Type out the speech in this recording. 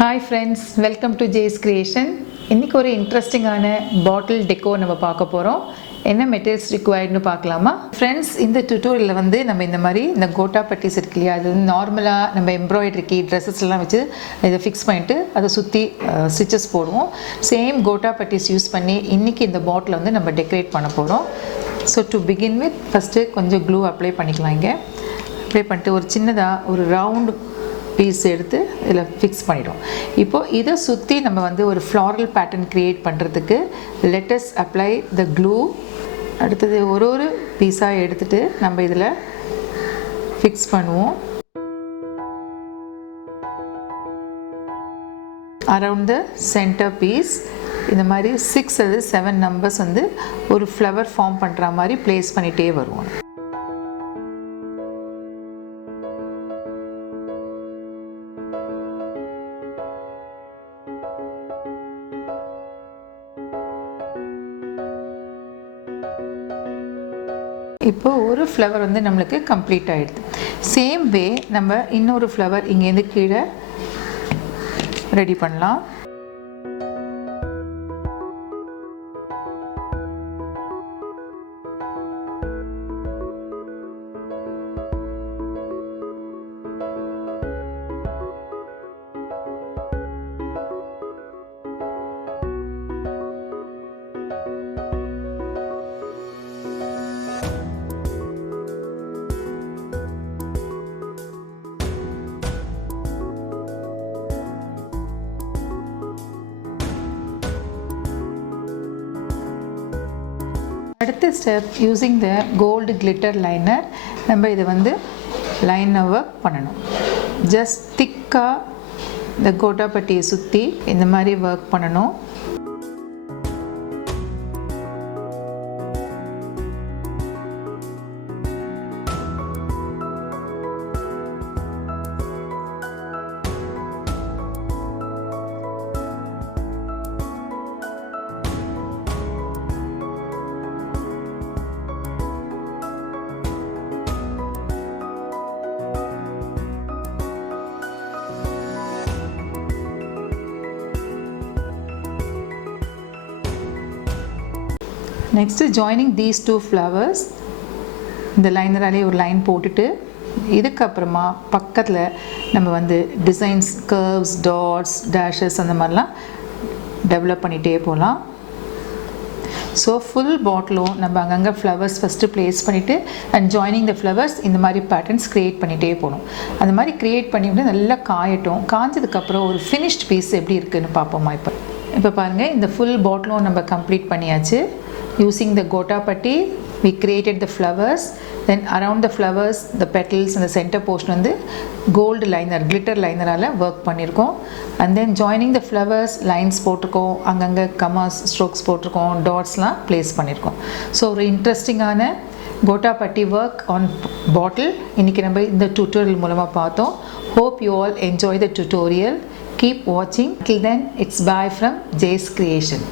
Hi friends, welcome to Jay's Creation. இன்னைக்கு ஒரு இன்ட்ரெஸ்டிங்கான பாட்டில் டெக்கோ நம்ம பார்க்க போகிறோம். என்ன மெட்டீரியல்ஸ் ரிக்வயர்ட்னு பார்க்கலாமா ஃப்ரெண்ட்ஸ்? இந்த டியூட்டோரியலில் வந்து நம்ம இந்த மாதிரி இந்த கோட்டா பட்டிஸ் இருக்கு இல்லையா, அது வந்து நார்மலாக நம்ம எம்ப்ராய்டரிக்கு ட்ரெஸ்ஸஸ்லாம் வச்சு இதை ஃபிக்ஸ் பண்ணிவிட்டு அதை சுற்றி ஸ்டிச்சஸ் போடுவோம். சேம் கோட்டா பட்டிஸ் யூஸ் பண்ணி இன்றைக்கி இந்த பாட்டில் வந்து நம்ம டெக்கரேட் பண்ண போகிறோம். So to begin with first கொஞ்சம் க்ளூ அப்ளை பண்ணிக்கலாம். இங்கே அப்ளை பண்ணிட்டு ஒரு சின்னதாக ஒரு ரவுண்டு பீஸ் எடுத்து இதில் ஃபிக்ஸ் பண்ணிவிடும். இப்போது இதை சுற்றி நம்ம வந்து ஒரு ஃப்ளாரல் பேட்டர்ன் க்ரியேட் பண்ணுறதுக்கு let us apply the glue. அடுத்தது ஒரு பீஸாக எடுத்துகிட்டு நம்ம இதில் ஃபிக்ஸ் பண்ணுவோம். அரவுண்ட் த சென்டர் பீஸ் இந்த மாதிரி 6 அல்லது 7 நம்பர்ஸ் வந்து ஒரு ஃப்ளவர் ஃபார்ம் பண்ணுற மாதிரி ப்ளேஸ் பண்ணிகிட்டே வருவோம். இப்போ ஒரு ஃப்ளவர் வந்து நம்மளுக்கு கம்ப்ளீட் ஆகிடுது. சேம் வே நம்ம இன்னொரு ஃப்ளவர் இங்கேருந்து கீழே ரெடி பண்ணலாம். அடுத்த step, using the gold glitter liner நம்ம இதை வந்து லைனை ஒர்க் பண்ணணும். ஜஸ்ட் திக்காக இந்த கோட்டா பட்டியை சுற்றி இந்த மாதிரி ஒர்க் பண்ணணும். நெக்ஸ்ட்டு ஜாயினிங் தீஸ் 2 ஃப்ளவர்ஸ் இந்த லைனராலே ஒரு லைன் போட்டுட்டு இதுக்கப்புறமா பக்கத்தில் நம்ம வந்து டிசைன்ஸ், கர்வ்ஸ், டாட்ஸ், டேஷஸ் அந்த மாதிரிலாம் டெவலப் பண்ணிகிட்டே போகலாம். ஸோ ஃபுல் பாட்டிலும் நம்ம அங்கங்கே ஃப்ளவர்ஸ் ஃபஸ்ட்டு ப்ளேஸ் பண்ணிவிட்டு அண்ட் ஜாயினிங் த ஃப்ளவர்ஸ் இந்த மாதிரி பேட்டர்ன்ஸ் க்ரியேட் பண்ணிகிட்டே போகணும். அந்த மாதிரி க்ரியேட் பண்ணிவிட்டு நல்லா காயட்டும். காஞ்சதுக்கப்புறம் ஒரு ஃபினிஷ்ட் பீஸ் எப்படி இருக்குதுன்னு பார்ப்போமா. இப்போ பாருங்கள், இந்த ஃபுல் பாட்டிலும் நம்ம கம்ப்ளீட் பண்ணியாச்சு. Using the Gota Patti, we created the flowers. Then around the flowers, the petals and the center portion வந்து gold liner, glitter linerால ஒர்க் பண்ணியிருக்கோம். And then joining the flowers, lines போட்டிருக்கோம், அங்கங்கே கமாஸ், ஸ்ட்ரோக்ஸ் போட்டிருக்கோம், டாட்ஸ்லாம் place பண்ணியிருக்கோம். So ஒரு இன்ட்ரெஸ்டிங்கான Gota Patti work on பாட்டில் இன்றைக்கி நம்ம இந்த டியூட்டோரியல் மூலமாக பார்த்தோம். Hope you all enjoy the tutorial. Keep watching. Till then, it's bye from Jay's Creation.